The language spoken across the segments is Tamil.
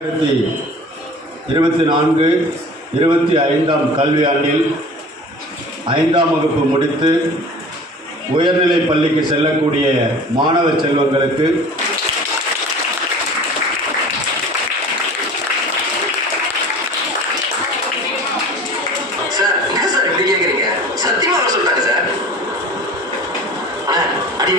2024-25 கல்வியாண்டில் 5ஆம் வகுப்பு முடித்து உயர்நிலைப் பள்ளிக்கு செல்லக்கூடிய மாணவ செல்வங்களுக்கு சார் என்ன சார் இப்படி கேட்குறீங்க? சத்தியமா வர சொல்லிட்டாங்க சார். அடி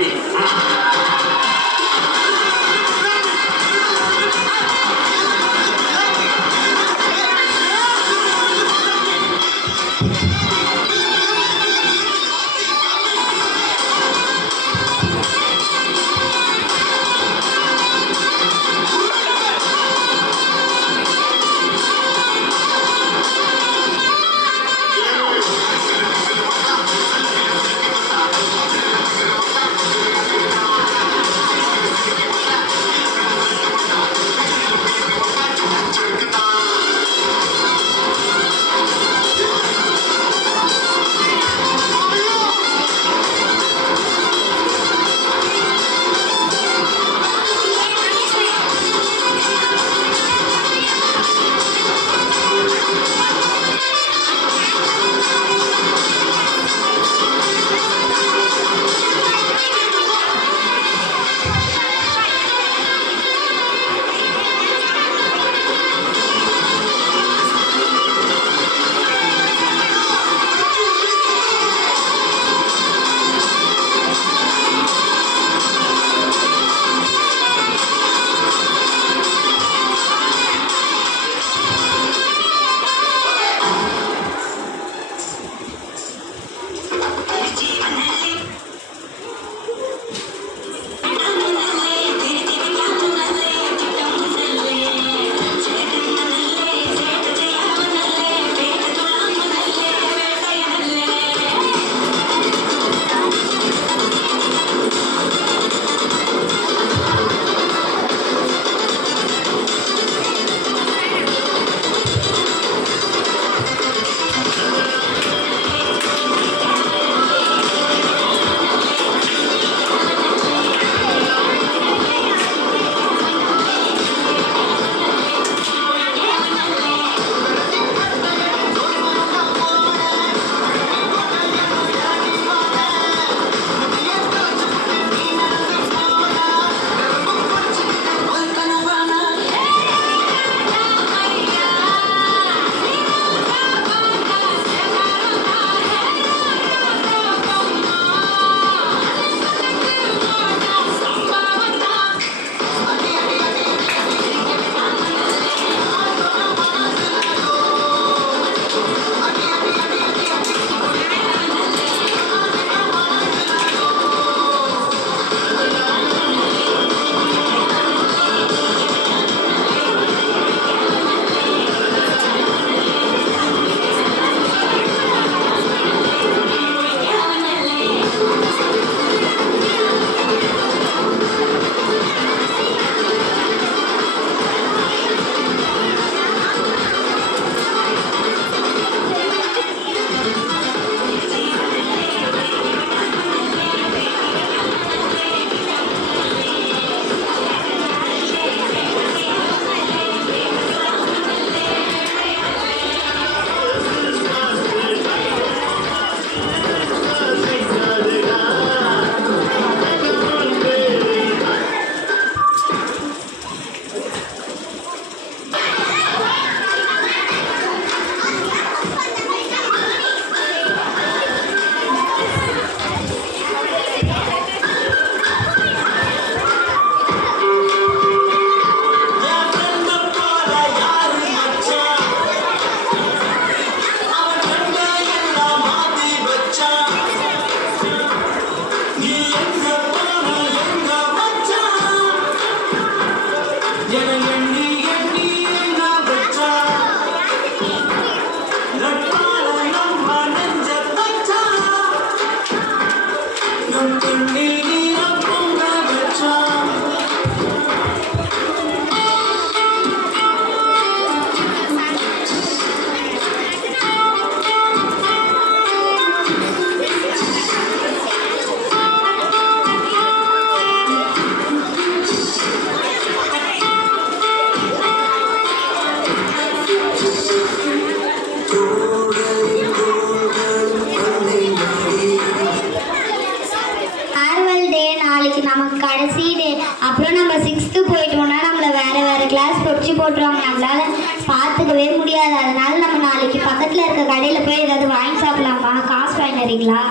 6th போயிட்டோம்னா நம்மளை வேற கிளாஸ் பொறிச்சு போட்டுருவாங்க, நம்மளால பார்த்துக்கவே முடியாது. அதனால நம்ம நாளைக்கு பக்கத்தில் இருக்க கடையில் போய் ஏதாவது வாங்கி சாப்பிடலாம்ப்பா. காசு வாங்கி தரீங்களா?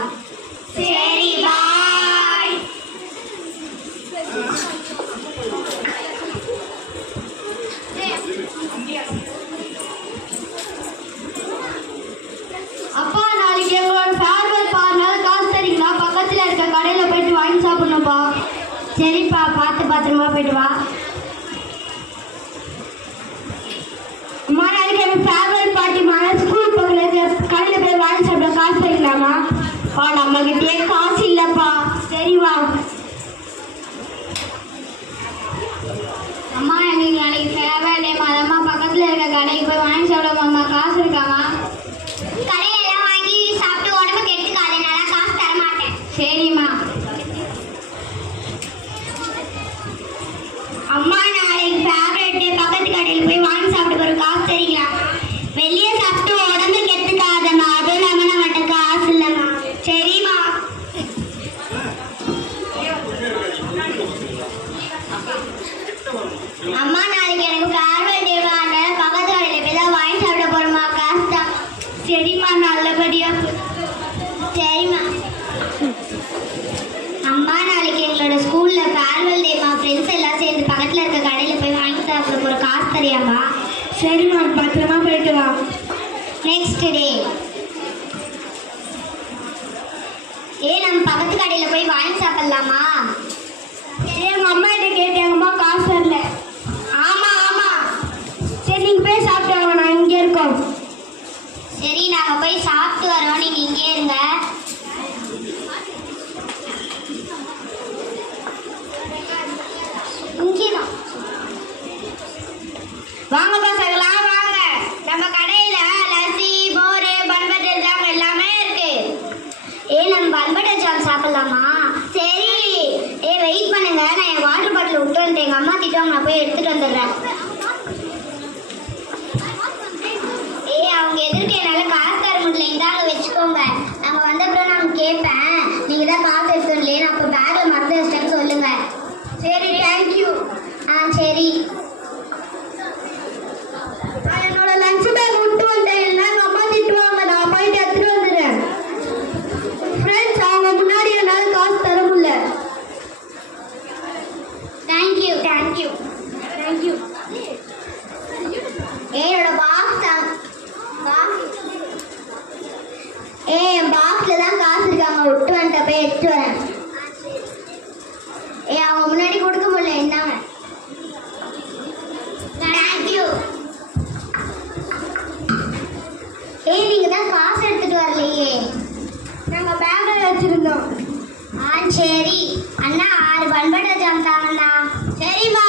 சரி பாய். அப்பா நாளைக்கு எங்களோட ஃபேர்வெல் பாருனால காசு தரீங்களா? பக்கத்தில் இருக்க கடையில் போயிட்டு வாங்கி சாப்பிடணும்ப்பா. சரிப்பா, பார்த்து பத்திரமா போயிட்டு வா. அம்மா நாளைக்கு எனக்கு ஃபேர்வெல் பார்ட்டிமா, ஸ்கூல் பக்கத்தில் கடையில் போய் வாங்கி சாப்பிட காசு தரீங்களாம்மா? நம்மகிட்டயே காசு இல்லைப்பா. சரி வா. அம்மா எங்களுக்கு நாளைக்கு ஃபேர்வெல் அதம்மா பக்கத்தில் இருக்க கடைக்கு போய் வாங்கி சாப்பிடுவோம்மா. காசு இருக்காமா? கடையெல்லாம் வாங்கி சாப்பிட்டு உடம்பு கெட்டுக்காதனால காசு தர மாட்டேன். சரிம்மா. அம்மா நாளைக்கு ஃபேவரட் பக்கத்து கடையில் போய் வாங்கி சாப்பிட்டு போகிற காசு தரீங்களா? வெளியே சாப்பிட்டு உடம்பு கெட்டுக்காதம்மா, அதுவும் இல்லாமல் நம்மகிட்ட காசு இல்லைம்மா. சரிம்மா. அம்மா நாளைக்கு எனக்கு ஃபேவரட் அதனால பக்கத்து கடையில் போய் தான் வாங்கி சாப்பிட போகிறோம்மா. காசு தான். சரிம்மா, நல்லபடியா. சரிம்மா. அம்மா நாளைக்கு எங்களோட ஸ்கூலில் ஃபேர்வெல் டேமா, ஃப்ரெண்ட்ஸ் எல்லாம் சேர்ந்து பக்கத்தில் இருக்க கடையில் போய் வாங்கி சாப்பிட போகிற காசு தரியாமா? சரிம்மா, பத்திரமா போயிட்டு வா. நெக்ஸ்ட் டே நம்ம பக்கத்து கடையில் போய் வாங்கி சாப்பிடலாமா? எங்கள் அம்மா கிட்ட கேட்டாங்கம்மா, காசு வரல. ஆமாம். சரி நீங்கள் போய் சாப்பிட்டு வாங்க, நான் இங்கே இருக்கோம். சரி நாங்கள் போய் சாப்பிட்டு வரோம், நீங்கள் இங்கே இருங்க. இங்கேதான் வாங்க பசங்களா, வாங்க. நம்ம கடையில் லஸ்ஸி, மோர், பன் பட்டர் ஜாம் எல்லாமே இருக்கு. நம்ம பன் பட்டர் ஜாம் சாப்பிடலாமா? சரி வெயிட் பண்ணுங்க, நான் என் வாட்டர் பாட்டில் விட்டு வந்துட்டேன். எங்கள் அம்மா திட்டுவாங்க, நான் போய் எடுத்துகிட்டு வந்துடுறேன். அவங்க எதிர்க்க என்னால் காசு தர முடியல, இந்தாங்க வச்சுக்கோங்க. நாங்கள் வந்தப்பறம் நான் கேட்பேன், நீங்கள் தான் காசு எடுத்துட்டு இல்லையே, அப்போ பேக்கில் மறந்து வச்சிட்டேன்னு சொல்லுங்க. சரி, தேங்க்யூ. சரி. நான் என்னோட லஞ்ச் பேக் விட்டு வந்தேன், எங்கள் அம்மா திட்டுவாங்க, நான் போயிட்டு எடுத்துட்டு வந்துடுறேன். ஃப்ரெண்ட்ஸ், அவங்க முன்னாடி என்னால் காசு தர முடியல. தேங்க்யூ. என்னோட பாக்ஸ் தான். என் பாக்ஸில் தான் காசு இருக்காங்க, விட்டு வந்துட்ட, போய் எடுத்து வரேன். அவங்க முன்னாடி கொடுக்க முடியல, என்னங்க. தேங்க்யூ. நீங்கள் தான் காசு எடுத்துட்டு வரலையே. நாங்கள் பேக்கில் வச்சுருந்தோம். சரி அண்ணா, 6 பன் பட்டர் ஜாம் தாங்கண்ணா. சரிம்மா.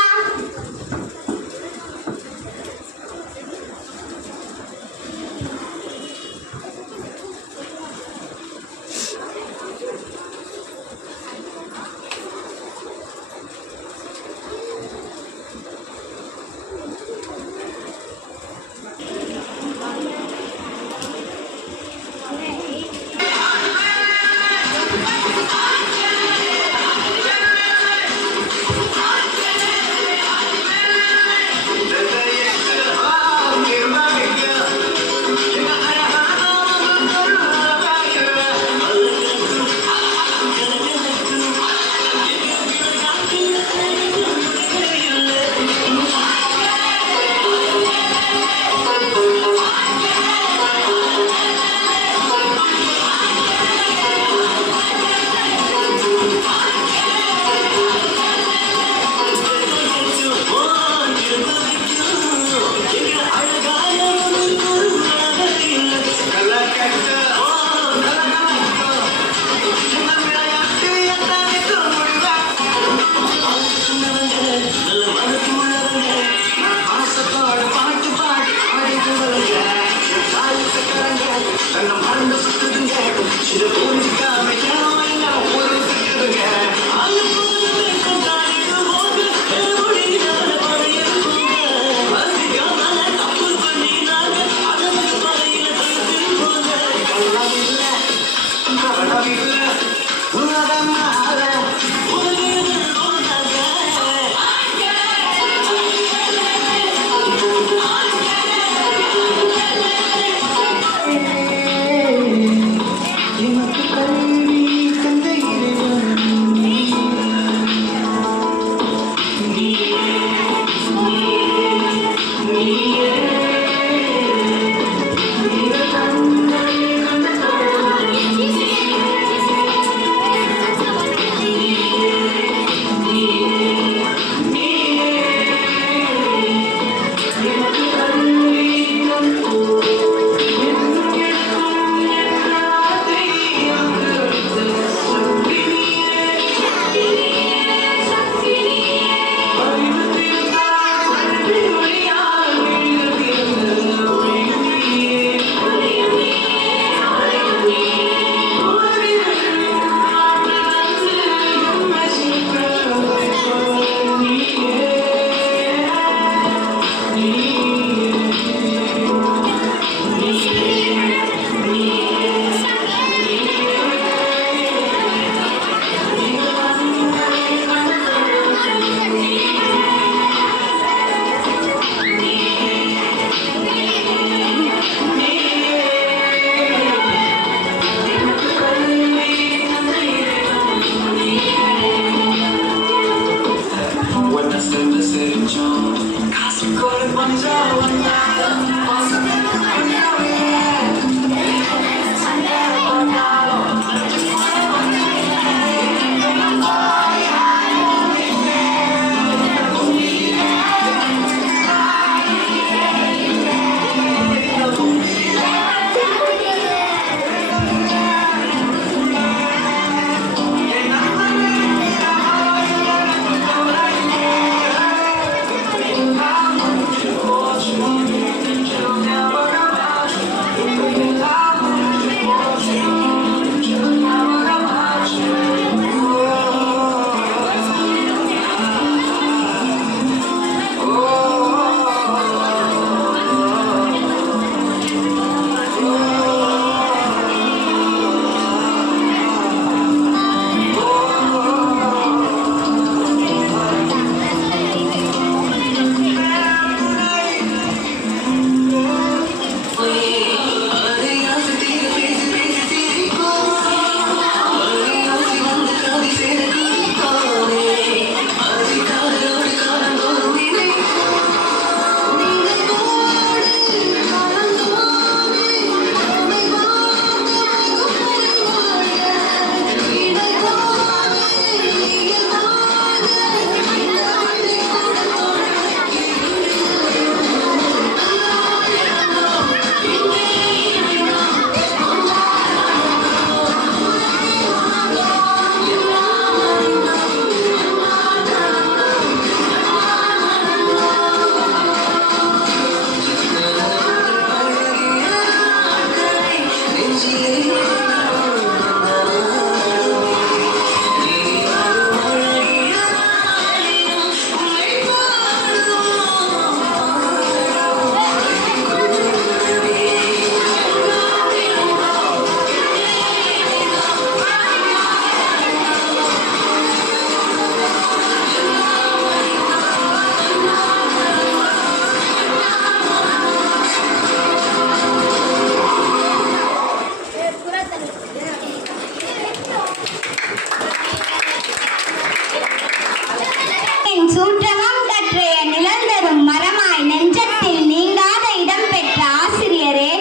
சூற்றமும் கற்றைய நிழல்தரும் மரமாய் நெஞ்சத்தில் நீங்காத இடம் பெற்ற ஆசிரியரே,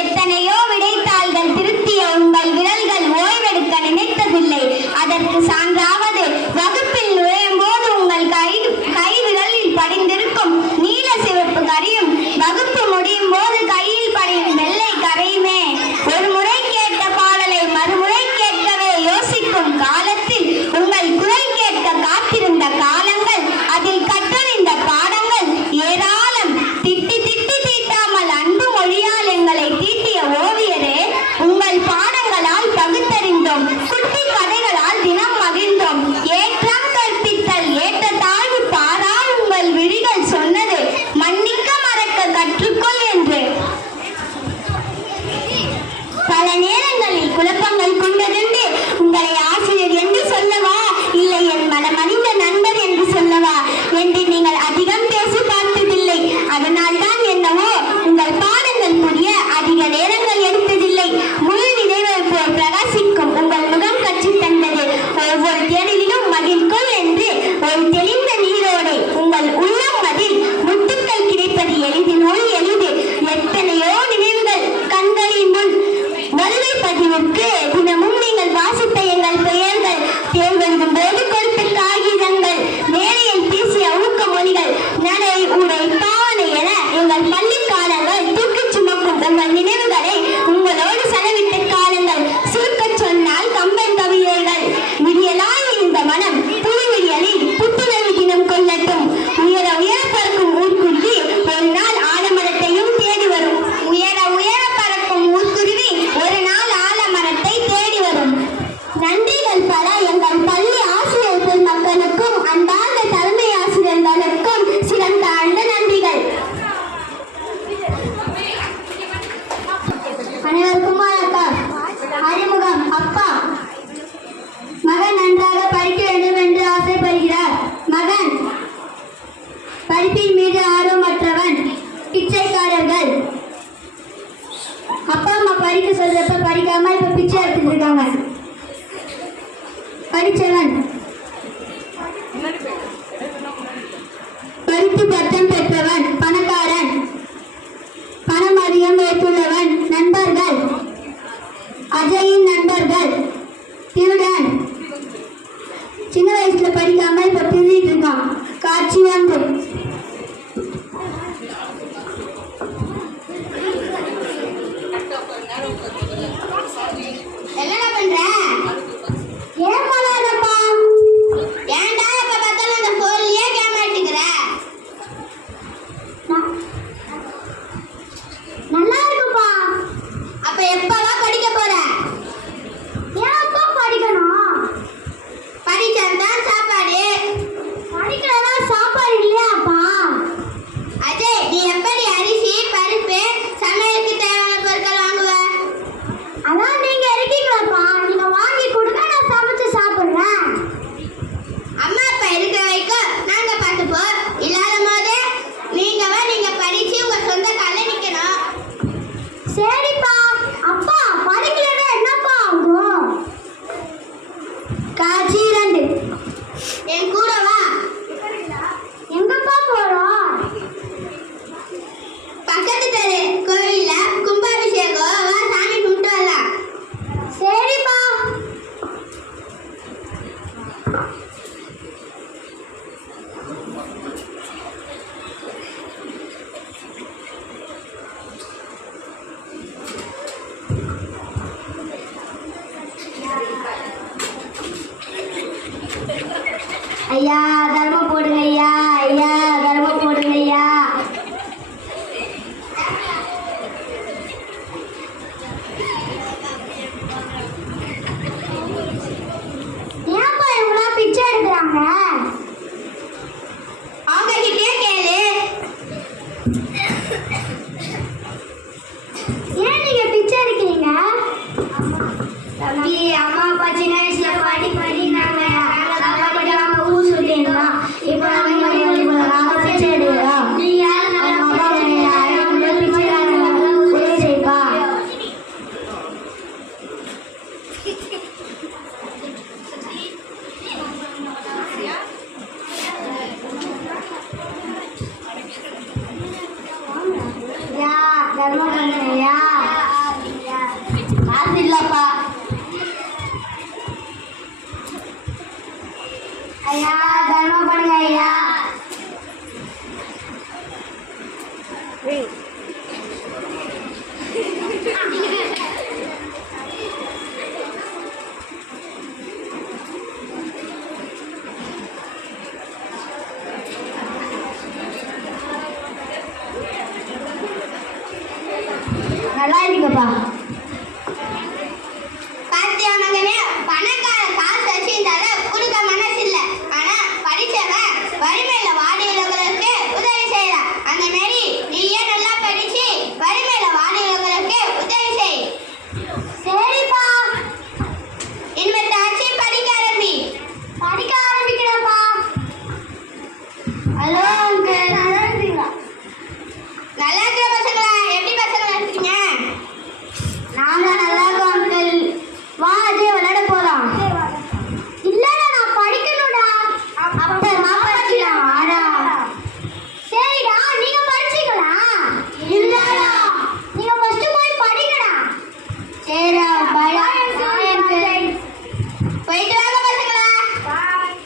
எத்தனையோ விடைத்தாள்கள் திருத்திய உங்கள் விரல்கள் ஓய்வெடுக்க நினைத்ததில்லை. அதற்கு சான்றாவது வகுப்பில் நுழையும் போது உங்கள் கை விரலில் படிந்திருக்கும் நீல சிவப்பு கரையும் வகுப்பு முடியும் போது கையில் படியும் வெள்ளை கரையுமே. ஒரு முறை கேட்ட பாடலை மறுமுறை கேட்கவே யோசிக்கும் காலத்தில் உங்கள் குரல் கேட்க காத்திருந்த காலங்கள், அதில் கற்றறிந்த பாடங்கள் ஏராளம். திட்டி திட்டி தீட்டாமல் அன்பு மொழியால் எங்களை தீட்டிய ஓவியரே, உங்கள் பாடங்களால் பகுத்தறிந்தோம், குட்டி கதைகளால் தினம் மகிழ்ந்தோம். ஏற்றம் கற்பித்தல் ஏற்ற தாழ்வு பாரால் உங்கள் விழிகள் சொன்னது மன்னிக்க மறக்க கற்றுக்கொள் என்று. பல நேரங்களில் குழப்பங்கள் கொண்டதுண்டு. உங்களை ஆசிரியர் என்று சொல்லவா, இல்லை என் மனமறிந்த நண்பர் என்று சொல்லவா என்று நீங்கள் அதிகம் பேசி பார்த்ததில்லை. அதனால் தான் என்னவோ உங்கள் பாடங்கள் புரிய அதிக நேரங்கள் எடுத்ததில்லை. முழு நினைவு போல் பிரகாசிக்கும் உங்கள் முகம் கற்றுத் தந்தது. ஒவ்வொரு தேடலிலும் மகிழ்கொள் என்று ஒரு தெளிந்த நீரோடை. உங்கள் உள்ளம் அதில் முத்துக்கள் கிடைப்பது எளிதினுள் எளிது. எத்தனையோ நினைவுகள் கண்களின் முன் வருகை பதிவிற்கு தினமும் நீங்கள் வாசித்த எங்கள் பெயர்கள், தேர்வெழுதும் போது கொடுத்த காகிதங்கள், மேடையில் பேசிய ஊக்க மொழிகள், நடை உடை பாவனை என எங்கள் பள்ளி காலங்கள் தூக்கிச் சுமக்கும் உங்கள் நினைவுகளை உங்களோடு செலவிட்ட காலங்கள். சுருக்கச் சொன்னால் கம்பன் கவிதைகள். விடியலாய் இந்த மனம் புது விடியலில் புத்துணர்வு தினம் கொள்ளட்டும். உயர உயர பறக்கும் ஊர்க்குருவி ஒரு நாள் ஆலமரத்தையும் தேடி வரும். உயர உயர பறக்கும் ஊர்க்குருவி ஒரு நாள் ஆலமரத்தை தேடி வரும். நன்றிகள் பல எங்கள் பள்ளி ஆசிரியர் பெருமக்களுக்கும் அன்பார்ந்த தலைமை ஆசிரியர்களுக்கும் சிறந்த ஆழ்ந்த நன்றிகள். அனைவருக்கும் வணக்கம். அறிமுகம். அப்பா மகன் நன்றாக படிக்க வேண்டும் என்று ஆசைப்படுகிறார். மகன் படிப்பின் மீது ஆர்வமற்றவன். பிச்சைக்காரர்கள். அப்பா அம்மா படிக்க சொல்றப்ப படிக்காம இப்ப பிச்சை எடுத்துட்டு இருக்காங்க. படித்தவன். படித்து பட்டம் பெற்றவன். ஏன் நீங்க பிச்சை எடுக்கிறீங்க? தம்பி, அம்மா அப்பா சின்ன வயசுல படினாங்க. படிக்காம ஊர் சுத்திருந்தோம். இப்ப நாங்க பிச்சை எடுக்கிறோம். நீங்க உதவி செய்ப்பா. யா, தர்மம் பண்ணுங்கய்யா. காசு இல்லப்பா. ஐயா, தர்மம் பண்ணுங்க ஐயா. நல்லா இருக்கீங்கப்பா. பாத்தியா மகனே, பணக்கார காசு வச்சிருந்தாலும் கொடுக்க மனசு இல்ல. ஆனா படிச்சவன் வறுமையில வாடியவர்களுக்கு உதவி செய்யறான். அந்த மாதிரி நீயே நல்லா படிச்சு வறுமையில வாடியவர்களுக்கு உதவி செய். சரிப்பா. இனிமேட்டாச்சு படிக்க ஆரம்பி. படிக்க ஆரம்பிக்கிறப்பா. ஹலோ அங்கிள், நல்லா இருக்கீங்களா? நல்லா இருக்கிற பசங்களா? எப்படி பசங்களா இருக்கீங்க? நாங்க நல்லா இருக்கோம் அங்கிள். வா அஜய், விளையாட போலாம். இல்லடா, நான் படிக்கணும்டா. அப்புறமா படிக்கலாம். வாடா. சரிடா, நீங்க படிச்சீங்களா? இல்லடா, நீங்க ஃபர்ஸ்ட் போய் படிங்கடா. சரிடா, பை. போயிட்டு வாங்க பசங்களா. பாய்.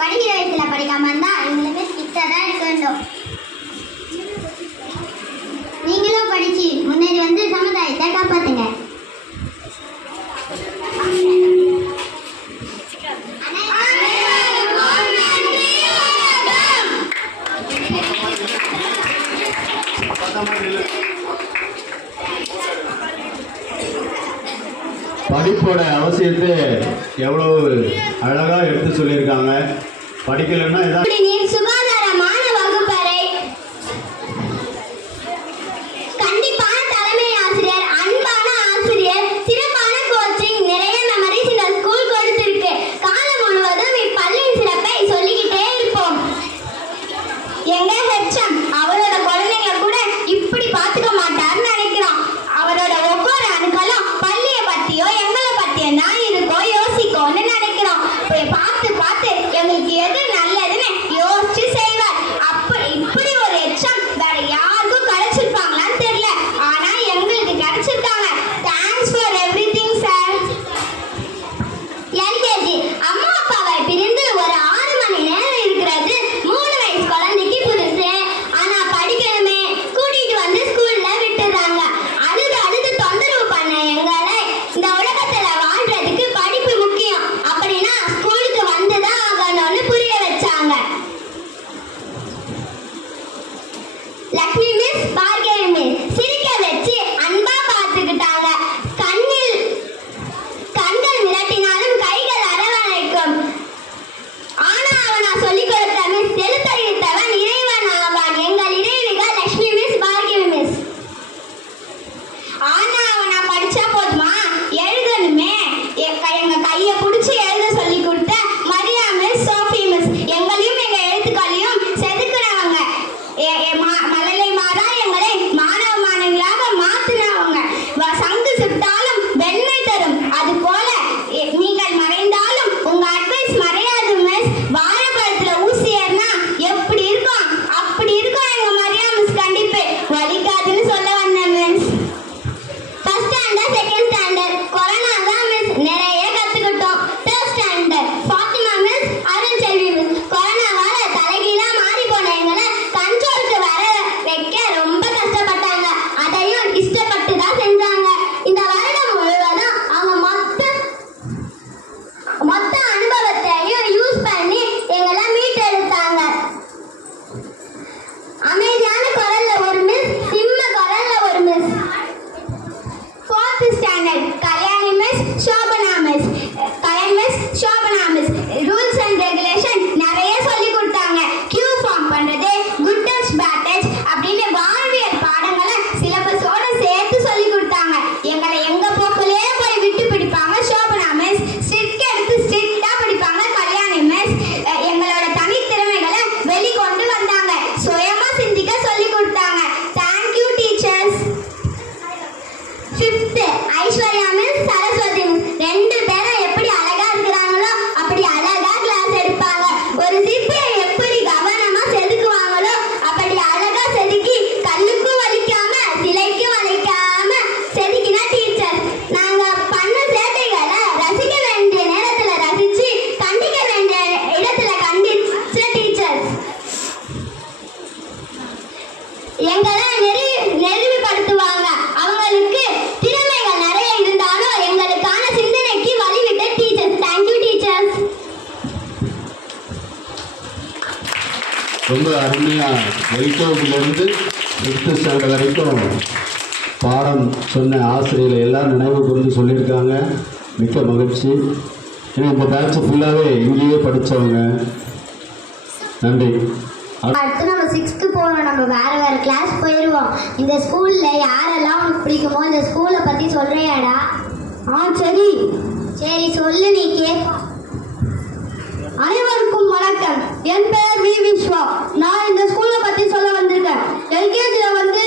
படிக்கிற வயசுல படிக்காம இருந்தா இனிமே கிட்டதான் இருக்க வேண்டும். நீங்களும் படிச்சு முன்னேறி வந்து சமுதாயத்தை காப்பாத்துங்க. படிப்போட அவசியத்தை எவ்வளவு அழகாக எடுத்து சொல்லியிருக்காங்க. படிக்கலைன்னா இதான் நீர் சுகாதாரமான வகுப்பறை, கண்டிப்பான தலைமை ஆசிரியர், அன்பான ஆசிரியர், சிறப்பான கோச்சிங், நிறைய மெமரிஸ் இந்த ஸ்கூல் கொடுத்திருக்கு. காலம் முழுவதும் இப்பள்ளியின் சிறப்பை சொல்லிக்கிட்டே இருப்போம். எங்க ஹெச்எம் அவரோட குழந்தைங்களை கூட இப்படி பார்த்துக்க மாட்டாருன்னு நினைக்கிறோம். அவரோட ஒவ்வொரு அணுக்களும் பள்ளியை பத்தியோ எங்களை பத்தியோ தான் இருக்கோ யோசிக்கோன்னு நினைக்கிறோம். பார்த்து பார்த்து எங்களுக்கு எது நல்லதுன்னு யோசிச்சு ரொம்ப அருமையாக எல்கேஜிலேருந்து 5th ஸ்டாண்டர்ட் வரைக்கும் பாடம் சொன்ன ஆசிரியர்கள் எல்லாம் நினைவு கூர்ந்து சொல்லியிருக்காங்க. மிக்க மகிழ்ச்சி. ஏன்னா இந்த பேட்ச் ஃபுல்லாகவே இங்கேயே படித்தவங்க. நன்றி. அடுத்து நம்ம 6th போகிறோம். நம்ம வேற கிளாஸ் போயிடுவோம். இந்த ஸ்கூலில் யாரெல்லாம் உனக்கு பிடிக்குமோ இந்த ஸ்கூலை பற்றி சொல்கிறியாடா? சரி சரி சொல்லு, நீ கேட்பா. அனைவருக்கும் வணக்கம். என் பெயர் வி விஸ்வா. நான் இந்த ஸ்கூலை பற்றி சொல்ல வந்திருக்கேன். எல்கேஜியில் வந்து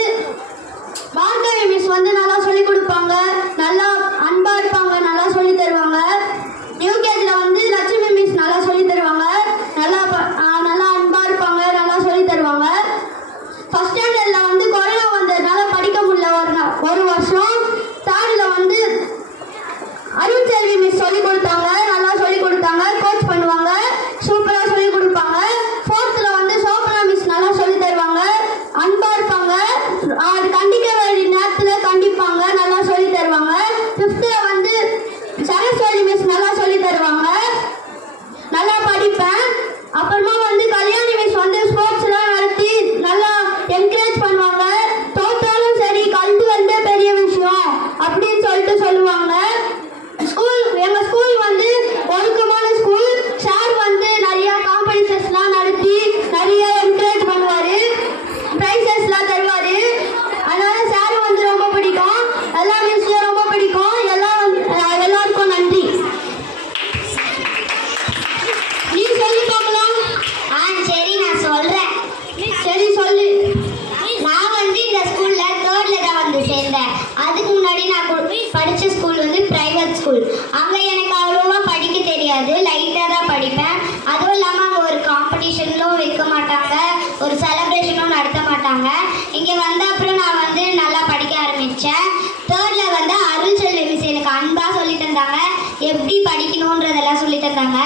பார்கவி மிஸ் வந்து நல்லா சொல்லிக் கொடுப்பாங்க, நல்லா அன்பாக இருப்பாங்க, நல்லா சொல்லி தருவாங்க. யூகேஜியில் வந்து லட்சுமி மிஸ் நல்லா சொல்லி தருவாங்க, நல்லா அன்பாக இருப்பாங்க, நல்லா சொல்லி தருவாங்க. ஃபர்ஸ்ட் ஸ்டாண்டர்டில் வந்து கொரோனா வந்ததுனால படிக்க முடியல ஒரு வருஷம். தேர்டில் வந்து அருண்செல்வி மிஸ் சொல்லி கொடுத்தாங்க, நல்லா சொல்லி கொடுத்தாங்க, கோச் பண்ணுவாங்க, சூப்பராக சொல்லி கொடுப்பாங்க. 4th வந்து சோபனா மிஸ் நல்லா சொல்லி தருவாங்க, அன்பாக இருப்பாங்க, அது கண்டிக்க வேண்டிய நேரத்தில் கண்டிப்பாங்க, நல்லா சொல்லி தருவாங்க. 5th வந்து சரஸ்வதி மிஸ் நல்லா சொல்லி தருவாங்க, நல்லா படிப்பேன். அப்புறமா வந்து கல்யாணி மிஸ் வந்து ஸ்போர்ட்ஸ்லாம் நடத்தி நல்லா என்கரேஜ் பண்ணுவாங்க. தோற்றாலும் சரி கல்வி வந்து பெரிய விஷயம் அப்படின்னு சொல்லிட்டு சொல்லுவாங்க. எங்கள் ஸ்கூல் வந்து ஒழுக்கமான ஸ்கூல். சார் வந்து நிறையா காம்படிஷன்ஸ்லாம் நடத்தி நிறைய என்கரேஜ் பண்ணுவார், ப்ரைஸஸ்லாம் தருவார். அதனால சார் வந்து ரொம்ப பிடிக்கும், எல்லா மிஸ்ஸும் ரொம்ப பிடிக்கும். எல்லாருக்கும் நன்றி. நீ சொல்லி பார்க்கலாம். சரி நான் சொல்கிறேன். சரி சொல்லு. நான் வந்து இந்த ஸ்கூலில் 3rd தான் வந்து சேர்ந்தேன். அதுக்கு முன்னாடி நான் படித்த ஸ்கூல் வந்து ப்ரைவேட் ஸ்கூல். அங்கே எனக்கு அவ்வளோவா படிக்க தெரியாது, லைட்டாக தான் படிப்பேன். அதுவும் இல்லாமல் அங்கே ஒரு காம்படிஷன்லும் வைக்க மாட்டாங்க, ஒரு செலப்ரேஷனும் நடத்த மாட்டாங்க. இங்கே வந்த அப்புறம் நான் வந்து நல்லா படிக்க ஆரம்பித்தேன். 3rd வந்து அருள்செல்வி மிஸ் எனக்கு அன்பாக சொல்லி தந்தாங்க, எப்படி படிக்கணுன்றதெல்லாம் சொல்லி தந்தாங்க.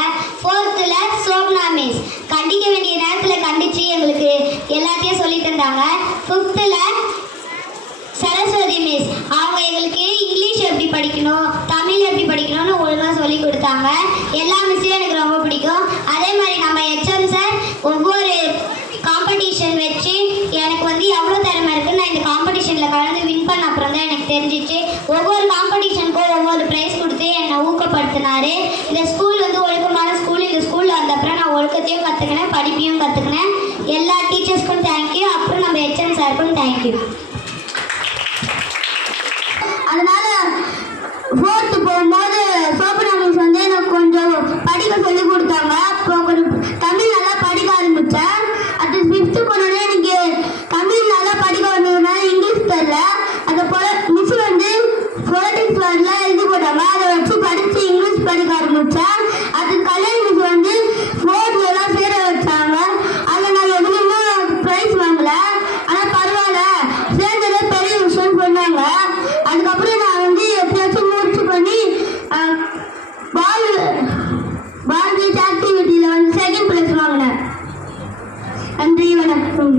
4th சோபனா மிஸ் கண்டிக்க வேண்டிய நேரத்தில் கண்டித்து எங்களுக்கு எல்லாத்தையும் சொல்லி தந்தாங்க. 5th சரஸ்வதி மிஸ் அவங்க எங்களுக்கு இங்கிலீஷ் எப்படி படிக்கணும், தமிழ் எப்படி படிக்கணும்னு ஒழுங்காக சொல்லி கொடுத்தாங்க. எல்லா மிஸ்ஸையும் எனக்கு ரொம்ப பிடிக்கும். அதே மாதிரி நம்ம ஹெச்எம் சார் ஒவ்வொரு காம்படிஷன் வச்சு எனக்கு வந்து எவ்வளோ திறமை இருக்குன்னு நான் இந்த காம்படிஷனில் கலந்து வின் பண்ண அப்புறம் தான் எனக்கு தெரிஞ்சிச்சு. ஒவ்வொரு காம்படிஷனுக்கும் ஒவ்வொரு ப்ரைஸ் கொடுத்து என்னை ஊக்கப்படுத்தினார். இந்த ஸ்கூல் வந்து ஒழுக்கமான ஸ்கூல். இந்த ஸ்கூலில் வந்த அப்புறம் நான் ஒழுக்கத்தையும் கற்றுக்கினேன், படிப்பையும் கற்றுக்கினேன். எல்லா டீச்சர்ஸ்க்கும் தேங்க்யூ. அப்புறம் நம்ம ஹெச்எம் சாருக்கும் தேங்க்யூ. அதனால 4th போகும்போது சோபனா மிஸ் வந்து எனக்கு கொஞ்சம் படிக்க சொல்லி கொடுத்தாங்க. அப்போ கொஞ்சம் தமிழ் நல்லா படிக்க ஆரம்பித்தேன். அது 5th போனோடனே எனக்கு தமிழ் நல்லா படிக்க வந்ததுனால இங்கிலீஷ் தெரியல. அதை போல் மிஸ் வந்து பொலிட்டிக்ஸ் வேர்டில் இது போட்டாங்க, அதை வச்சு படித்து இங்கிலீஷ் படிக்க ஆரம்பித்தேன். அது கல்யாணி மிஸ் வந்து 4th சேர வச்சாங்க. அதில் நான் எதுவுமே ப்ரைஸ் வாங்கலை, ஆனால் பரவாயில்ல சேர்ந்ததே பெரிய விஷயம்னு சொன்னாங்க. அதுக்கப்புறம் நான் வந்து எப்படியாச்சும் முயற்சி பண்ணி பால் பீச் ஆக்டிவிட்டியில் வந்து 2nd ப்ரைஸ் வாங்கினேன். நன்றி, வணக்கம்.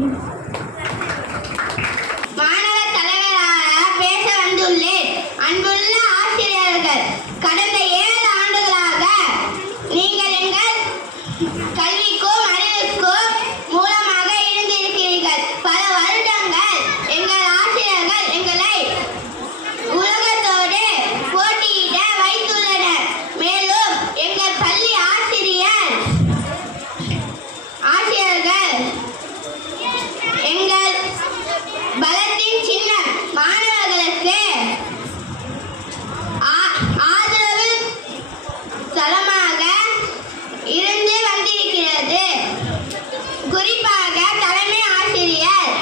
மாணவ தலைவராக பேச வந்துள்ளேன். அன்புள்ள ஆசிரியர்கள், கடந்த 7 ஆண்டுகளாக நீங்கள் எங்கள் கல்விக்கும் அறிவுக்கும் மூலமாக இருந்திருக்கிறீர்கள். பல வருடங்கள் எங்கள் ஆசிரியர்கள் எங்களை உலகத்தோடு போட்டியிட வைத்துள்ளனர். மேலும் எங்கள் பள்ளி ஆசிரியர்கள் எங்கள் பலத்தின் சின்னம். மாணவர்களுக்கு ஆதரவு தளமாக இருந்து வந்திருக்கிறது. குறிப்பாக தலைமை ஆசிரியர்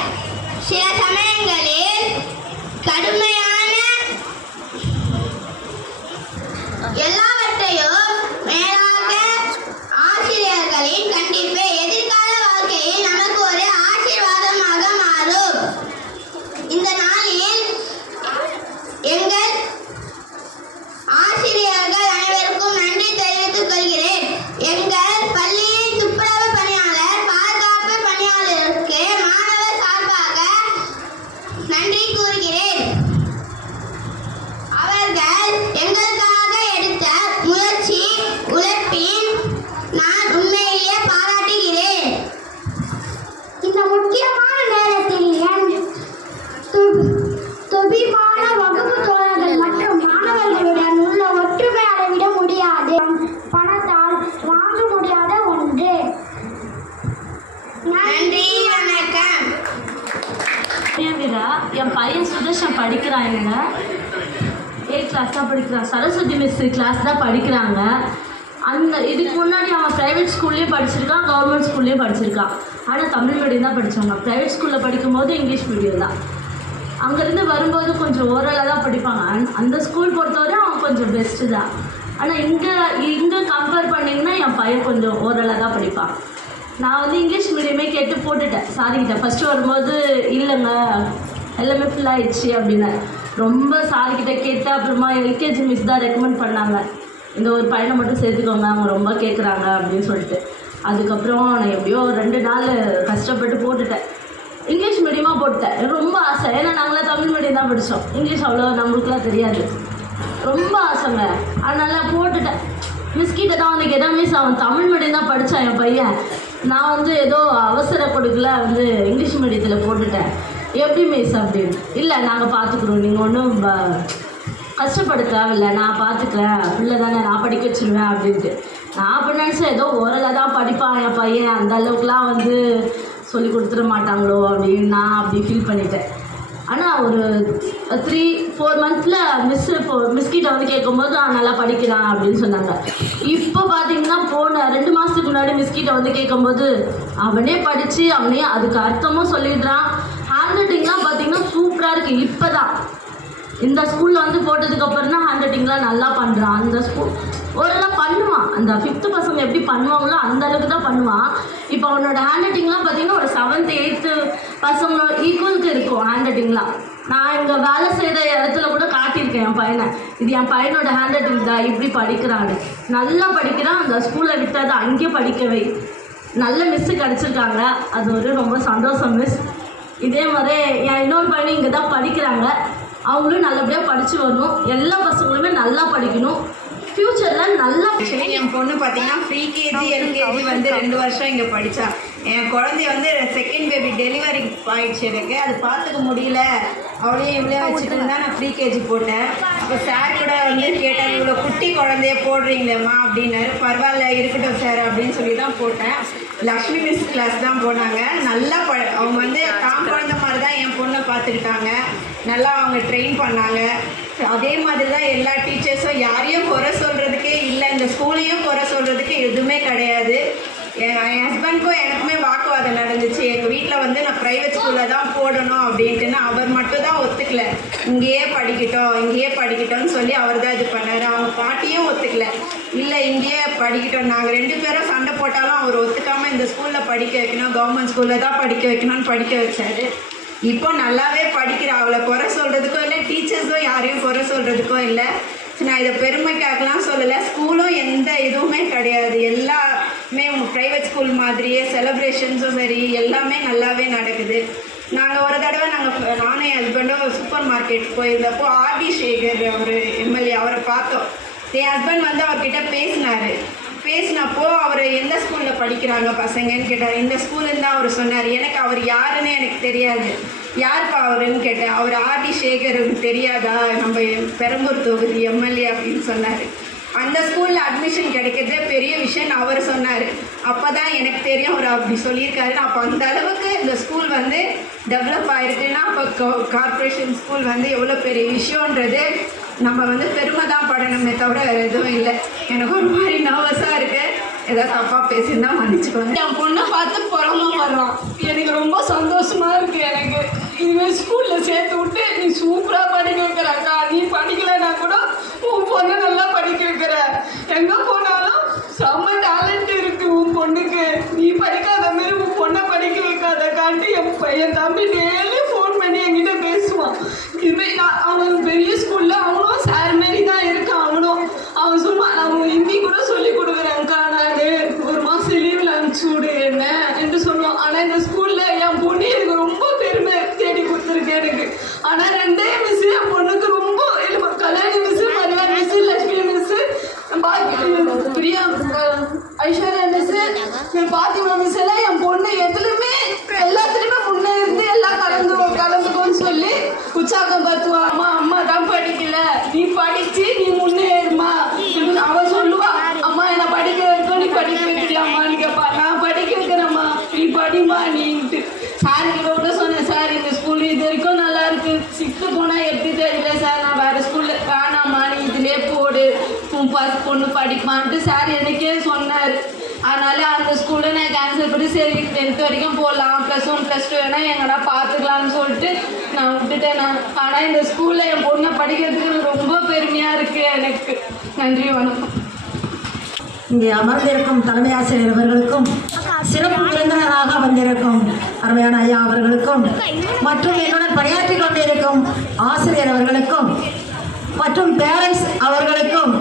சில சமயங்களில் கடுமையான எல்லாவற்றையும் மேலாக ஆசிரியர்களின் கண்டிப்பு எதிர்கால வாழ்க்கையில் நமக்கு ஒரு ஆசீர்வாதமாக மாறும். இந்த நாளில் எங்கள் ஆசிரியர்கள் அனைவருக்கும் நன்றி தெரிவித்துக் கொள்கிறேன். எங்கள் பள்ளியின் துப்புரவு பணியாளர், பாதுகாப்பு பணியாளருக்கு மாணவர் சார்பாக நன்றி கூறுகிறேன். அவர்கள் எங்களுக்காக எடுத்த முயற்சி, உழைப்பின் நான் உண்மையிலேயே பாராட்டுகிறேன். அபிமான வகுப்பு தோழர்கள் மற்றும் மாணவர்களுடன் உள்ள ஒற்றுமை அளவிட முடியாது. பணத்தால் வாங்க முடியாத ஒன்று. நன்றி, வணக்கம். என் பையன் சுதர்ஷன் படிக்கிறாங்க. 8th கிளாஸ் தான் படிக்கிறான். சரஸ்வதி மிஸ் கிளாஸ் தான் படிக்கிறாங்க. இதுக்கு முன்னாடி அவன் ப்ரைவேட் ஸ்கூல்லேயும் படிச்சிருக்கான், கவர்மெண்ட் ஸ்கூல்லேயும் படிச்சிருக்கான். ஆனால் தமிழ் மீடியம் தான் படித்தாங்க. ப்ரைவேட் ஸ்கூலில் படிக்கும்போது இங்கிலீஷ் மீடியம் தான். அங்கேருந்து வரும்போது கொஞ்சம் ஓரலாக தான் படிப்பாங்க. அந்த ஸ்கூல் பொறுத்தவரை அவன் கொஞ்சம் பெஸ்ட்டு தான். ஆனால் இங்கே கம்பேர் பண்ணிங்கன்னா என் பையன் கொஞ்சம் ஓரலாக தான் படிப்பான். நான் இங்கிலீஷ் மீடியமே கேட்டு போட்டுட்டேன் சாரிக்கிட்ட. ஃபஸ்ட்டு வரும்போது இல்லைங்க எல்லாமே ஃபுல்லாகிடுச்சு அப்படின்னு ரொம்ப சாரிக்கிட்ட கேட்டேன். அப்புறமா எல்கேஜி மிஸ் தான் ரெக்கமெண்ட் பண்ணாங்க, இந்த ஒரு பையனை மட்டும் சேர்த்துக்கோங்க, அவங்க ரொம்ப கேட்குறாங்க அப்படின்னு சொல்லிட்டு. அதுக்கப்புறம் நான் எப்படியோ 2 நாள் கஷ்டப்பட்டு போட்டுட்டேன். இங்கிலீஷ் மீடியமாக போட்டுட்டேன். ரொம்ப ஆசை, ஏன்னா நாங்களாம் தமிழ் மீடியம் தான் படித்தோம். இங்கிலீஷ் அவ்வளோ நம்மளுக்குலாம் தெரியாது. ரொம்ப ஆசைங்க, அதனால் போட்டுட்டேன். மிஸ்கிட்ட தான் கேட்டேன், மிஸ் அவன் தமிழ் மீடியம் தான் படித்தான் என் பையன், நான் ஏதோ அவசர கொடுக்கல இங்கிலீஷ் மீடியத்தில் போட்டுட்டேன், எப்படி மிஸ் அப்படின்னு. இல்லை நாங்கள் பார்த்துக்குறோம், நீங்கள் ஒன்றும் கஷ்டப்பட தேவையில்லை, நான் பார்த்துக்கிறேன், பிள்ளை தானே நான் படிக்க வச்சுருவேன் அப்படின்ட்டு. நான் அப்போ நினச்சேன் ஏதோ ஓரளவு தான் படிப்பான் என் பையன், அந்த அளவுக்குலாம் சொல்லி கொடுத்துட மாட்டாங்களோ அப்படின்னு நான் அப்படி ஃபீல் பண்ணிட்டேன். ஆனால் ஒரு 3-4 மந்த்தில் மிஸ்கிட்ட கேட்கும்போது நல்லா படிக்கிறான் அப்படின்னு சொன்னாங்க. இப்போ பார்த்தீங்கன்னா போன 2 மாதத்துக்கு முன்னாடி மிஸ்கிட்ட கேட்கும்போது அவனே படித்து அவனே அதுக்கு அர்த்தமும் சொல்லிடுறான். ஹேண்ட் ரைட்டிங்லாம் பார்த்தீங்கன்னா சூப்பராக இருக்குது. இப்போ தான் இந்த ஸ்கூலில் போட்டதுக்கப்புறம் தான் ஹேண்ட் ரைட்டிங்லாம் நல்லா பண்ணுறான். அந்த ஸ்கூல் ஓரளவு பண்ணுவான். அந்த 5th பசங்க எப்படி பண்ணுவாங்களோ அந்த அளவுக்கு தான் பண்ணுவான். இப்போ அவனோட ஹேண்ட் ரைட்டிங்லாம் பார்த்தீங்கன்னா ஒரு 7th 8th பசங்களோட ஈக்குவலுக்கு இருக்கும் ஹேண்ட் ரைட்டிங்லாம். நான் இங்கே வேலை செய்கிற இடத்துல கூட காட்டியிருக்கேன் என் பையனை, இது என் பையனோட ஹேண்ட் ரைட்டிங் தான், இப்படி படிக்கிறான்னு. நல்லா படிக்கிறான். அந்த ஸ்கூலில் விட்டாது அங்கேயே படிக்கவை நல்ல மிஸ்ஸு கிடச்சிருக்காங்க. அது ரொம்ப சந்தோஷம் மிஸ். இதே மாதிரி என் இன்னொரு பையனும் இங்கே தான் படிக்கிறாங்க. அவங்களும் நல்லபடியாக படித்து வரணும். எல்லா பசங்களுமே நல்லா படிக்கணும். ஃப்யூச்சரில் நல்லா. என் பொண்ணு பார்த்தீங்கன்னா ப்ரீகேஜி எல்கேஜி 2 வருஷம் இங்கே படித்தா. என் குழந்தை 2nd பேபி டெலிவரி ஆகிடுச்சு. எனக்கு அது பார்த்துக்க முடியல, அவளையும் இவ்வளோ வச்சுட்டு இருந்தால் நான் ப்ரீகேஜி போட்டேன். அப்போ சார் கூட கேட்டார், இவ்வளோ குட்டி குழந்தைய போடுறீங்களேம்மா அப்படின்னாரு. பரவாயில்ல இருக்கட்டும் சார் அப்படின்னு சொல்லி தான் போட்டேன். லக்ஷ்மி மிஸ் கிளாஸ் தான் போனாங்க. நல்லா அவங்க தான் குழந்தை மாதிரி தான் என் பொண்ணை பார்த்துக்கிட்டாங்க. நல்லா அவங்க ட்ரெயின் பண்ணாங்க. அதே மாதிரி தான் எல்லா டீச்சர்ஸும். யாரையும் குறை சொல்கிறதுக்கே இல்லை, இந்த ஸ்கூலையும் குறை சொல்கிறதுக்கு எதுவுமே கிடையாது. என் ஹஸ்பண்டுக்கும் எனக்குமே வாக்குவாதம் நடந்துச்சு. எங்கள் வீட்டில் நான் ப்ரைவேட் ஸ்கூலில் தான் போடணும் அப்படின்ட்டுன்னு அவர் மட்டும் தான் ஒத்துக்கல. இங்கேயே படிக்கட்டும்னு சொல்லி அவர் தான் இது பண்ணார். அவங்க பாட்டியும் ஒத்துக்கல, இல்லை இங்கேயே படிக்கட்டும். நாங்கள் 2 பேரும் சண்டை போட்டாலும் அவர் ஒத்துக்காமல் இந்த ஸ்கூலில் படிக்க வைக்கணும், கவர்மெண்ட் ஸ்கூலில் தான் படிக்க வைக்கணும்னு படிக்க வச்சார். இப்போ நல்லாவே படிக்கிறா. அவளை குறை சொல்கிறதுக்கோ இல்லை, டீச்சர்ஸும் யாரையும் குறை சொல்கிறதுக்கோ இல்லை. நான் இதை பெருமைக்காகலாம் சொல்லலை. ஸ்கூலும் எந்த இதுவுமே கிடையாது. எல்லாமே ப்ரைவேட் ஸ்கூல் மாதிரியே செலிப்ரேஷன்ஸும் சரி எல்லாமே நல்லாவே நடக்குது. நாங்கள் ஒரு தடவை நானும் என் ஹஸ்பண்டும் சூப்பர் மார்க்கெட் போயிருந்தப்போ ஆர்டி சேகர் அவர் எம்எல்ஏ அவரை பார்த்தோம். என் ஹஸ்பண்ட் அவர்கிட்ட பேசினப்போ அவர் எந்த ஸ்கூலில் படிக்கிறாங்க பசங்கன்னு கேட்டார். இந்த ஸ்கூலுன்னு தான் அவர் சொன்னார். எனக்கு அவர் யாருன்னு எனக்கு தெரியாது. யாருப்பா அவருன்னு கேட்டேன். அவர் ஆர்டி சேகருக்கு தெரியாதா, நம்ம பெரம்பூர் தொகுதி எம்எல்ஏ அப்படின்னு சொன்னார். அந்த ஸ்கூலில் அட்மிஷன் கிடைக்கிறதே பெரிய விஷயம்னு அவர் சொன்னார். அப்போ தான் எனக்கு தெரியும் அவர் அப்படி சொல்லியிருக்காரு. அப்போ அந்த அளவுக்கு இந்த ஸ்கூல் டெவலப் ஆகிருக்குன்னா அப்போ கார்ப்பரேஷன் ஸ்கூல் எவ்வளோ பெரிய விஷயன்றது நம்ம பெருமை தான் படணுமே தவிர வேறு எதுவும் இல்லை. எனக்கு ஒரு மாதிரி நர்வஸாக இருக்குது. ஏதாவது தப்பாக பேசியிருந்தா மன்னிச்சுக்கோங்க. என் பொண்ணை பார்த்து புறமா வர்றான். எனக்கு ரொம்ப சந்தோஷமாக இருக்குது. எனக்கு இதுமாதிரி ஸ்கூலில் சேர்த்து விட்டு நீ சூப்பராக படிக்க வைக்கிறாக்கா, நீ படிக்கலைன்னா கூட உன் பொண்ணை நல்லா படிக்க வைக்கிற, எங்கே போனாலும் செம்ம டேலண்ட் இருக்குது உன் பொண்ணுக்கு, நீ படிக்காத மாரி உன் பொண்ணை படிக்க வைக்காதக்காண்டி என் தம்பி டெய்லி ஃபோன் பண்ணி என்கிட்ட பேசுவான். இதுமாரி அவன் பெரிய ஸ்கூலில் அவனும் சார் மாரி தான் இருக்கான். அவன் சொல்லுவான், நான் ஹிந்தி கூட சொல்லி கொடுக்குறேன்க்கா, நான் ஒரு மாதம் லீவில் அனுப்பிச்சி விடு என்ன என்று சொல்லுவான். ஆனால் இந்த ஸ்கூலில் என் பொண்ணு எனக்கு ரொம்ப பெருமை தேடி கொடுத்துருக்கு எனக்கு. ஆனால் 2 மிஸ்ஸு என் பொண்ணுக்கு ரொம்ப கல்யாணி மிஸ்ஸு, மரியாதை miss, Lakshmi miss, Priya Aishwarya miss, Fatima miss எல்லாம் என் பொண்ணு எல்லாத்துலேயுமே முன்னே இருந்து எல்லாம் கலந்துக்கோன்னு சொல்லி உற்சாகம் கத்துவா, அம்மா அம்மா தான் படிக்கல, நீ படிச்சு நீ முன்னேறுமா. அவ சொல்லுவா, அம்மா என்ன படிக்க வைக்கும், நீ படிக்க வைக்கிறியாம்மான்னு கேட்பா. நான் படிக்க வைக்கிறேம்மா, நீ படிமா நீன்ட்டு. சார்கிட்ட கூட சொன்னேன், சார் இந்த ஸ்கூல் இது வரைக்கும் நல்லா இருக்கு, 6th போனால் எப்படி தெரியல சார், நான் வேறு ஸ்கூலில் வேணாம்மா நீ இதிலே போடு, உன் பொண்ணு படிப்பான்ட்டு சார் எனக்கே சொன்னார். அதனால அந்த ஸ்கூலை நான் கேன்சல் பண்ணி சரி 10th வரைக்கும் போடலாம், +1 +2 வேணா எங்கன்னா பார்த்துக்கலான்னு சொல்லிட்டு நான் விட்டுட்டேன். ஆனால் இந்த ஸ்கூலில் என் பொண்ணை படிக்கிறதுக்கு ரொம்ப பெருமையாக இருக்குது எனக்கு. நன்றி, வணக்கம். இங்கே அமர்ந்திருக்கும் தலைமை ஆசிரியர் அவர்களுக்கும், சிறப்பு விருந்தினராக வந்திருக்கும் அருமையான ஐயா அவர்களுக்கும், மற்றும் என்னுடன் பணியாற்றி கொண்டிருக்கும் ஆசிரியர் அவர்களுக்கும், மற்றும் பேரண்ட்ஸ் அவர்களுக்கும்,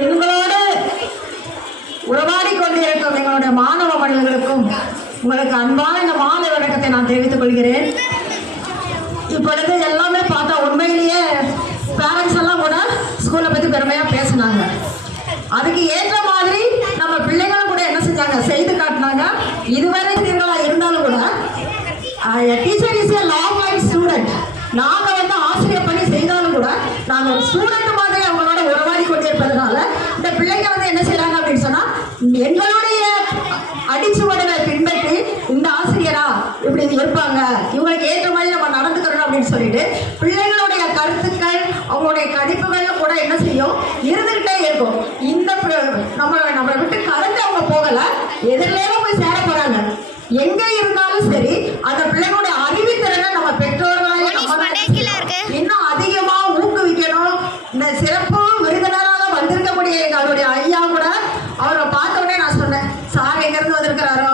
எங்களோடு உறவாடி கொண்டிருக்கும் எங்களுடைய மாணவ மனிதர்களுக்கும் உங்களுக்கு அன்பான இந்த மாலை வணக்கத்தை நான் தெரிவித்துக் கொள்கிறேன். இப்பொழுது எல்லாமே பார்த்தா உண்மையிலேயே பேரண்ட்ஸ் எல்லாம் கூட ஸ்கூலை பற்றி பெருமையாக பேசினாங்க. அதுக்கு ஏற்ற மாதிரி நம்ம பிள்ளைங்களும் கூட என்ன செஞ்சாங்க, செய்து காட்டினாங்க. இதுவரை இருந்தாலும் கூட teacher is a long life student. நாங்கள் வந்து ஆசிரியர் பணி செய்தாலும் கூட நாங்கள் ஒரு ஸ்டூடெண்ட் மாதிரி அவங்களோட உறவாடி கொண்டிருப்பதனால இந்த பிள்ளைங்க வந்து என்ன செய்யறாங்க அப்படின்னு சொன்னா, எங்களுடைய அடிச்சுவடுகளை பின்பற்றி இந்த ஆசிரியரா இப்படி இருப்பாங்க, இவங்களுக்கு ஏற்ற மாதிரி நம்ம நடந்துக்கிறோம் அப்படின்னு சொல்லிட்டு பிள்ளைங்களுடைய கருத்துக்கள் அவங்களுடைய கணிப்புகள் கூட என்ன செய்யும், இருந்துகிட்டே இருக்கும். இந்த நம்மளை விட்டு கலந்து அவங்க போகல, எதிரிலேயும் போய் சேர போறாங்க. எங்க இருந்தாலும் சரி அந்த பிள்ளைங்களுடைய அறிவுத்திறனை நம்ம பெற்றோர்களாக இன்னும் அதிகமா ஊக்குவிக்கணும். இந்த சிறப்பு விருந்தினராக வந்திருக்கக்கூடிய அவருடைய ஐயா கூட அவரை பார்த்த உடனே நான் சொன்னேன், சார் எங்க இருந்து வந்திருக்கிறாரோ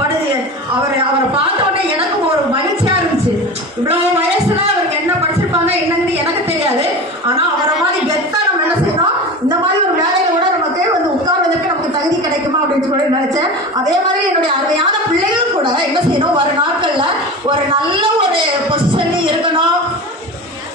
படுது. அவரை பார்த்த உடனே எனக்கு ஒரு மகிழ்ச்சியா இருந்துச்சு. இவ்வளவு வயசுல அவருக்கு என்ன படிச்சிருப்பாங்க என்னன்னு எனக்கு தெரியாது. ஆனா அவரை மாதிரி கெத்தா நம்ம என்ன செய்யணும், இந்த மாதிரி ஒரு வேலையில கூட நமக்கு வந்து உட்கார்வதற்கு நமக்கு தகுதி கிடைக்குமா அப்படின்னு சொல்லி நினைச்சேன். அதே மாதிரி என்னுடைய அருமையான பிள்ளைகள் கூட என்ன செய்யணும், ஒரு நாட்கள்ல ஒரு நல்ல ஒரு பொசிஷன்ல இருக்கணும்.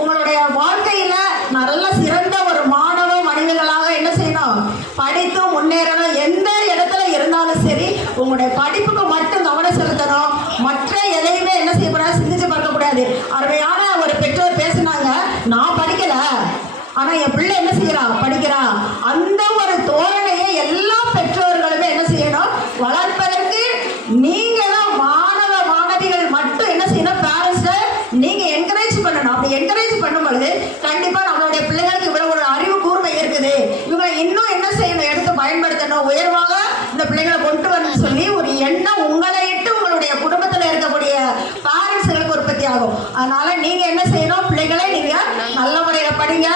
உங்களுடைய வாழ்க்கையில நல்ல சிறந்த ஒரு மாணவ மனிதர்களாக என்ன செய்யணும், படித்து முன்னேறணும். எந்த இடத்துல இருந்தாலும் சரி உங்களுடைய படிப்புக்கு மட்டும் கவனம் செலுத்தணும். மற்ற எதையுமே என்ன செய்யக்கூடாது, சிந்திச்சு பார்க்க கூடாது. அருமையான ஒரு பெற்றோர் பேசினாங்க, நான் படிக்கல ஆனா என் பிள்ளை என்ன செய்யறான், படிக்கிறான். அந்த ஒரு தோரணையை எல்லா பெற்றோர்களுமே என்ன செய்யணும், வளர்ப்பதற்கு நீங்க தான் மாணவ மாணவிகள் மட்டும் என்ன செய்யணும், பேரண்ட்ஸ் நீங்க என்கரேஜ் பண்ணணும். அப்படி என்கரேஜ் பண்ணும் பொழுது கண்டிப்பா நம்மளுடைய பிள்ளைகளுக்கு இவ்வளவு ஒரு அறிவு கூர்மை இருக்குது, இவங்க இன்னும் என்ன செய்யணும், எடுத்து பயன்படுத்தணும், உயர்வாக இந்த பிள்ளைகளை கொண்டு வரணும்னு சொல்லி ஒரு எண்ணம் உங்களை இட்டு உங்களுடைய குடும்பத்தில் இருக்கக்கூடிய பேரண்ட்ஸ்களுக்கு உற்பத்தி ஆகும். அதனால நீங்க என்ன செய்யணும், பிள்ளைகளை நீங்க நல்ல முறையில படிங்க.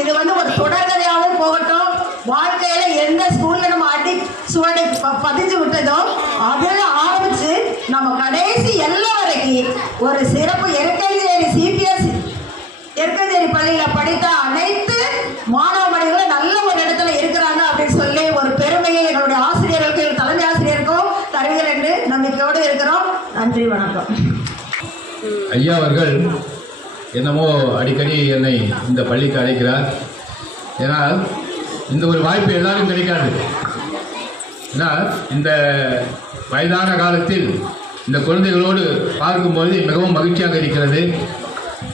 இது வந்து ஒரு தொடர்கதையாவே போகட்டும். வாழ்க்கையில எந்த ஸ்கூல்ல நம்ம அடி சுவடு பதிஞ்சு விட்டதோ அதுல ஆரம்பிச்சு நம்ம கடைசி எல்லா வரைக்கும் ஒரு சிறப்பு எருக்கஞ்சேரி சிபிஎஸ்சி எருக்கஞ்சேரி பள்ளியில படித்த அனைத்து மாணவ மணிகளும் நல்ல ஒரு இடத்துல இருக்கிறாங்க அப்படின்னு சொல்லி ஒரு பெருமையை எங்களுடைய ஆசிரியர்களுக்கும் தலைமை ஆசிரியருக்கும் தருகிறேன் என்று நம்பிக்கையோடு இருக்கிறோம். நன்றி, வணக்கம். ஐயா அவர்கள் என்னமோ அடிக்கடி என்னை இந்த பள்ளிக்கு அழைக்கிறார். ஏன்னால் இந்த ஒரு வாய்ப்பு எல்லாரும் கிடைக்காது. ஏன்னா இந்த வயதான காலத்தில் இந்த குழந்தைகளோடு பார்க்கும்போது மிகவும் மகிழ்ச்சியாக இருக்கிறது.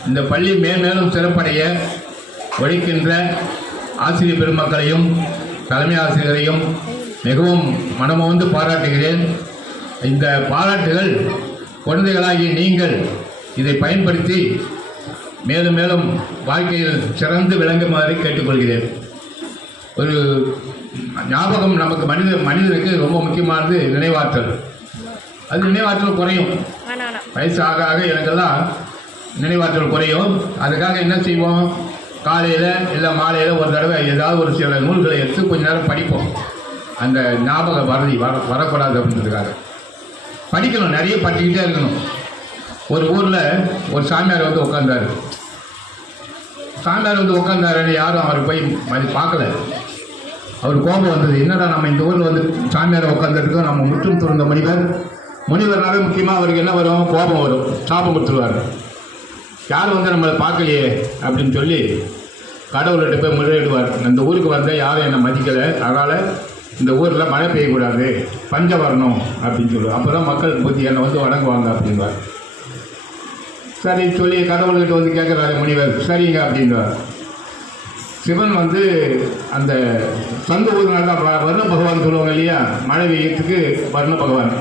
இந்த பள்ளி மேலும் சிறப்படைய உழைக்கின்ற ஆசிரியர் பெருமக்களையும் தலைமை ஆசிரியரையும் மிகவும் மனமோந்து பாராட்டுகிறேன். இந்த பாராட்டுகள் குழந்தைகளாகிய நீங்கள் இதை பயன்படுத்தி மேலும் மேலும் வாழ்க்கையில் சிறந்து விளங்குமாறு கேட்டுக்கொள்கிறேன். ஒரு ஞாபகம் நமக்கு மனிதனுக்கு ரொம்ப முக்கியமானது நினைவாற்றல். அது நினைவாற்றல் குறையும், வயசு ஆக ஆக எனக்கெல்லாம் நினைவாற்றல் குறையும். அதுக்காக என்ன செய்வோம், காலையில் இல்லை மாலையில் ஒரு தடவை ஏதாவது ஒரு சில நூல்களை எடுத்து கொஞ்ச நேரம் படிப்போம். அந்த ஞாபகம் வரக்கூடாது அப்படின்றதுக்காக படிக்கணும், நிறைய படிச்சுக்கிட்டே இருக்கணும். ஒரு ஊரில் ஒரு சாமியார் வந்து உட்காந்தாரு. சாமியார் வந்து உட்காந்தாருன்னு யாரும் அவரை போய் பார்க்கல. அவர் கோபம் வந்தது, என்னடா நம்ம இந்த ஊரில் வந்து சாமியாரை உட்காந்துருக்கோம், நம்ம முற்றும் துறந்த முனிவர்னாவே முக்கியமாக அவருக்கு என்ன வரும், கோபம் வரும், சாபம் கொடுத்துருவார். யாரும் வந்து நம்மளை பார்க்கலையே அப்படின்னு சொல்லி கடவுள்கிட்ட போய் முறையிடுவார். இந்த ஊருக்கு வந்தால் யாரும் என்னை மதிக்கலை, அதனால் இந்த ஊரில் மழை பெய்யக்கூடாது, பஞ்சம் வரணும் அப்படின்னு சொல்லுவார். அப்போ தான் மக்கள் புத்தி என்னை வந்து வணங்குவாங்க அப்படின்வார். சரி சொல்லி கடவுள்கிட்ட வந்து கேட்குறாரு முனிவர், சரிங்க அப்படின்றார். சிவன் வந்து அந்த சங்க ஊர்னால தான் வர்ண பகவான் சொல்லுவாங்க இல்லையா, மழை பெய்யறதுக்கு வர்ண பகவான்.